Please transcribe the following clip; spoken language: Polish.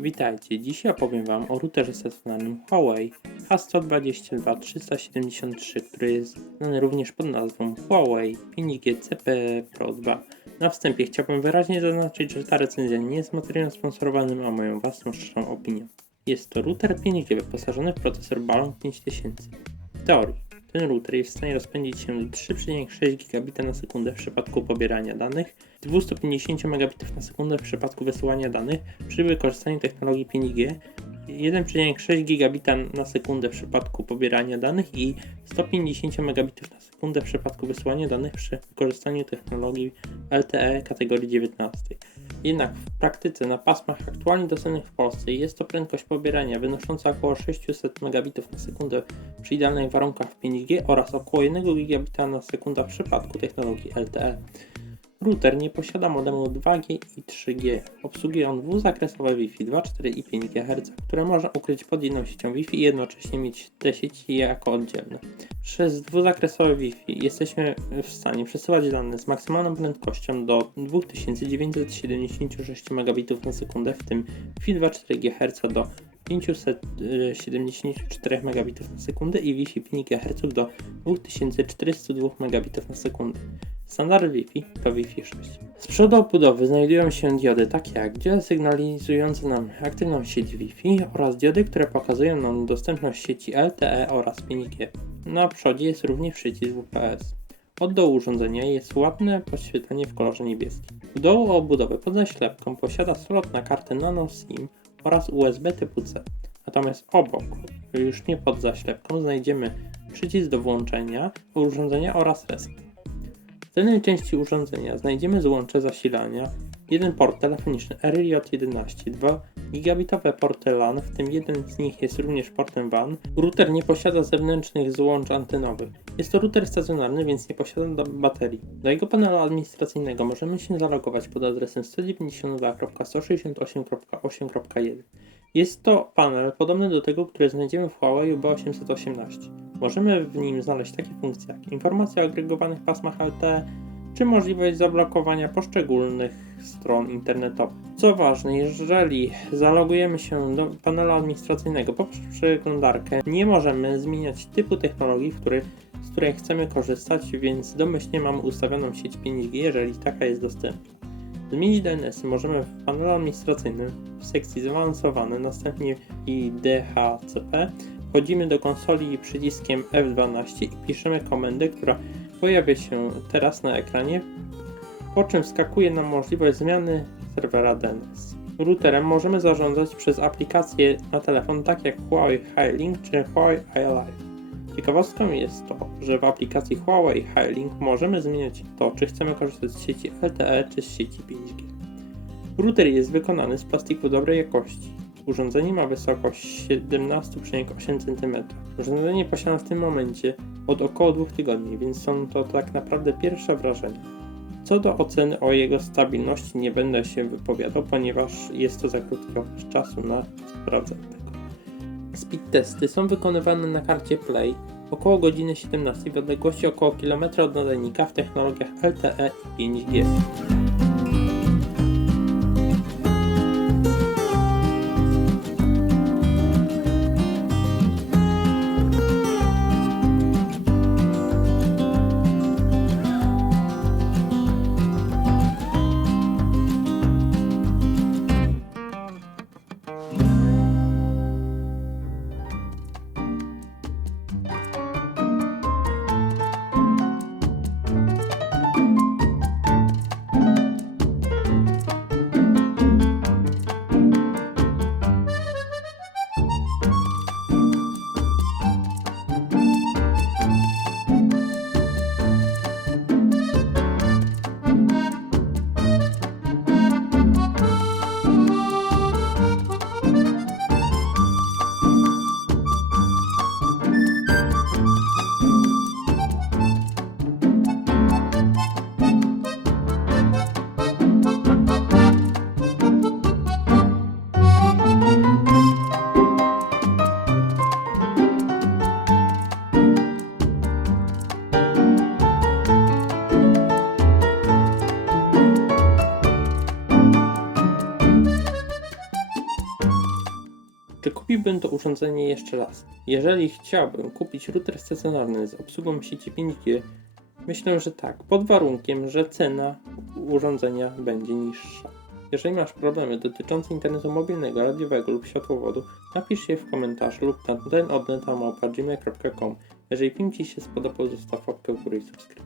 Witajcie, dzisiaj opowiem Wam o routerze stacjonarnym Huawei H122-373, który jest znany również pod nazwą Huawei 5G CPE Pro 2. Na wstępie chciałbym wyraźnie zaznaczyć, że ta recenzja nie jest materiałem sponsorowanym, a moją własną szczerą opinią. Jest to router 5G wyposażony w procesor Balon 5000. W teorii, ten router jest w stanie rozpędzić się do 3,6 gigabita na sekundę w przypadku pobierania danych, 250 megabitów na sekundę w przypadku wysyłania danych przy wykorzystaniu technologii 5G, 1,6 gigabita na sekundę w przypadku pobierania danych i 150 megabitów na sekundę w przypadku wysyłania danych przy wykorzystaniu technologii LTE kategorii 19. Jednak praktyce na pasmach aktualnie dostępnych w Polsce jest to prędkość pobierania wynosząca około 600 megabitów na sekundę przy idealnych warunkach w 5G oraz około 1 gigabita na sekundę w przypadku technologii LTE. Router nie posiada modemu 2G i 3G. Obsługuje on dwuzakresowe Wi-Fi 2, 4 i 5 GHz, które można ukryć pod jedną siecią Wi-Fi i jednocześnie mieć te sieci jako oddzielne. Przez dwuzakresowe Wi-Fi jesteśmy w stanie przesyłać dane z maksymalną prędkością do 2976 Mbit na sekundę, w tym Wi-Fi 2,4 GHz do 574 Mbit na sekundę i Wi-Fi 5 GHz do 2402 Mbit na sekundę. Standard Wi-Fi to Wi-Fi 6. Z przodu obudowy znajdują się diody takie jak diody sygnalizujące nam aktywną sieć Wi-Fi oraz diody, które pokazują nam dostępność sieci LTE oraz 5G. Na przodzie jest również przycisk WPS. Od dołu urządzenia jest ładne podświetlenie w kolorze niebieskim. U dołu obudowy pod zaślepką posiada slot na kartę nano SIM oraz USB typu C. Natomiast obok, już nie pod zaślepką, znajdziemy przycisk do włączenia urządzenia oraz reset. W tylnej części urządzenia znajdziemy złącze zasilania, jeden port telefoniczny RJ11, dwa gigabitowe porty LAN, w tym jeden z nich jest również portem WAN. Router nie posiada zewnętrznych złącz antenowych. Jest to router stacjonarny, więc nie posiada baterii. Do jego panelu administracyjnego możemy się zalogować pod adresem 192.168.8.1. Jest to panel podobny do tego, który znajdziemy w Huawei B818. Możemy w nim znaleźć takie funkcje jak informacje o agregowanych pasmach LTE, czy możliwość zablokowania poszczególnych stron internetowych. Co ważne, jeżeli zalogujemy się do panelu administracyjnego poprzez przeglądarkę, nie możemy zmieniać typu technologii, z której chcemy korzystać, więc domyślnie mamy ustawioną sieć 5G, jeżeli taka jest dostępna. Zmienić DNS możemy w panelu administracyjnym w sekcji zaawansowane, następnie i DHCP. Wchodzimy do konsoli przyciskiem F12 i piszemy komendę, która pojawia się teraz na ekranie, po czym wskakuje nam możliwość zmiany serwera DNS. Routerem możemy zarządzać przez aplikacje na telefon, tak jak Huawei Highlink czy Huawei iLife. Ciekawostką jest to, że w aplikacji Huawei Highlink możemy zmieniać to, czy chcemy korzystać z sieci LTE czy z sieci 5G. Router jest wykonany z plastiku dobrej jakości. Urządzenie ma wysokość 17,8 cm. Urządzenie posiada w tym momencie od około 2 tygodni, więc są to tak naprawdę pierwsze wrażenia. Co do oceny o jego stabilności nie będę się wypowiadał, ponieważ jest to za krótki okres czasu na sprawdzenie tego. Speed testy są wykonywane na karcie Play około godziny 17 w odległości około kilometra od nadajnika w technologiach LTE i 5G. Czy kupiłbym to urządzenie jeszcze raz? Jeżeli chciałbym kupić router stacjonarny z obsługą sieci 5G, myślę, że tak, pod warunkiem, że cena urządzenia będzie niższa. Jeżeli masz problemy dotyczące internetu mobilnego, radiowego lub światłowodu, napisz je w komentarzu lub na ten. Jeżeli film Ci się spodobał, zostaw łapkę w górę i subskrypcję.